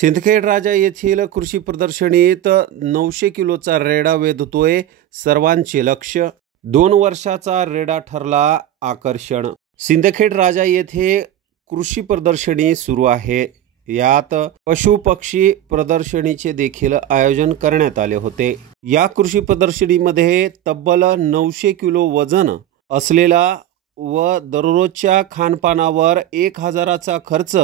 सिंदखेड राजा येथील कृषी प्रदर्शनीत 900 किलोचा रेडा वेधतोय सर्वांचे लक्ष। 2 वर्षाचा रेडा ठरला आकर्षण। सिंदखेड राजा येथे कृषी प्रदर्शनी सुरू आहे। यात पशु पक्षी प्रदर्शनीचे देखील आयोजन करण्यात आले होते। या कृषी प्रदर्शनीमध्ये तब्बल 900 किलो वजन असलेला व दररोजच्या खानपानावर 1000चा खर्च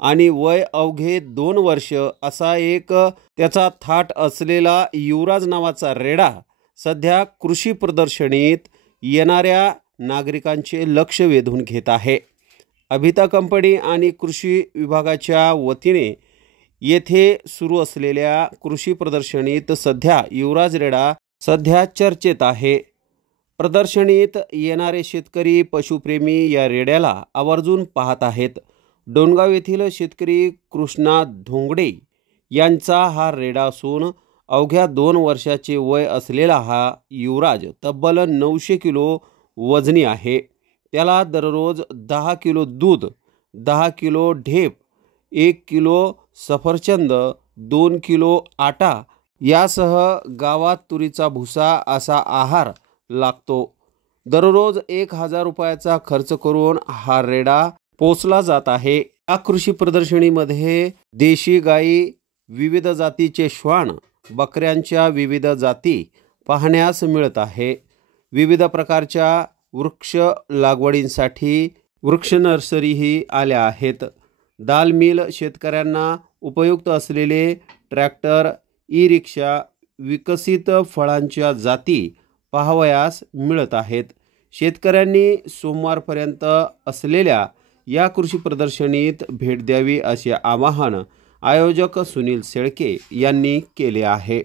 आणि वय अवघे 2 वर्ष असा एक त्याचा थाट असलेला युवराज नावाचा रेडा सध्या कृषी प्रदर्शनीत येणाऱ्या नागरिकांचे लक्ष वेधून घेत आहे। अभिता कंपनी आणि कृषी विभागाच्या वतीने येथे सुरू असलेल्या कृषी प्रदर्शनीत सध्या युवराज रेडा सध्या चर्चेत आहे। प्रदर्शनीत येणारे शेतकरी पशुप्रेमी या रेड्याला आवर्जून पाहत आहेत। डोणगाव येथील शेतकरी कृष्णा धोंगडे यांचा हा रेडा असून अवघ्या 2 वर्षाचे वय असलेला हा युवराज तब्बल 900 किलो वजनी आहे। त्याला दररोज 10 किलो दूध, 10 किलो ढेप, 1 किलो सफरचंद, 2 किलो आटा यासह गावात तुरीचा भुसा असा आहार लागतो। दररोज 1000 रुपयाचा खर्च करून हा रेडा पोचला जात आहे। या कृषी प्रदर्शनीमध्ये देशी गाई, विविध जातीचे श्वान, बकऱ्यांच्या विविध जाती पाहण्यास मिळत आहे। विविध प्रकारच्या वृक्ष लागवडींसाठी वृक्ष नर्सरीही आल्या आहेत। दाल मिल, शेतकऱ्यांना उपयुक्त असलेले ट्रॅक्टर, ई-रिक्षा, विकसित फळांच्या जाती पाहावयास मिळत आहेत। शेतकऱ्यांनी सोमवारपर्यंत असलेल्या या कृषी प्रदर्शनीत भेट द्यावी असे आवाहन आयोजक सुनील शेळके यांनी केले आहे।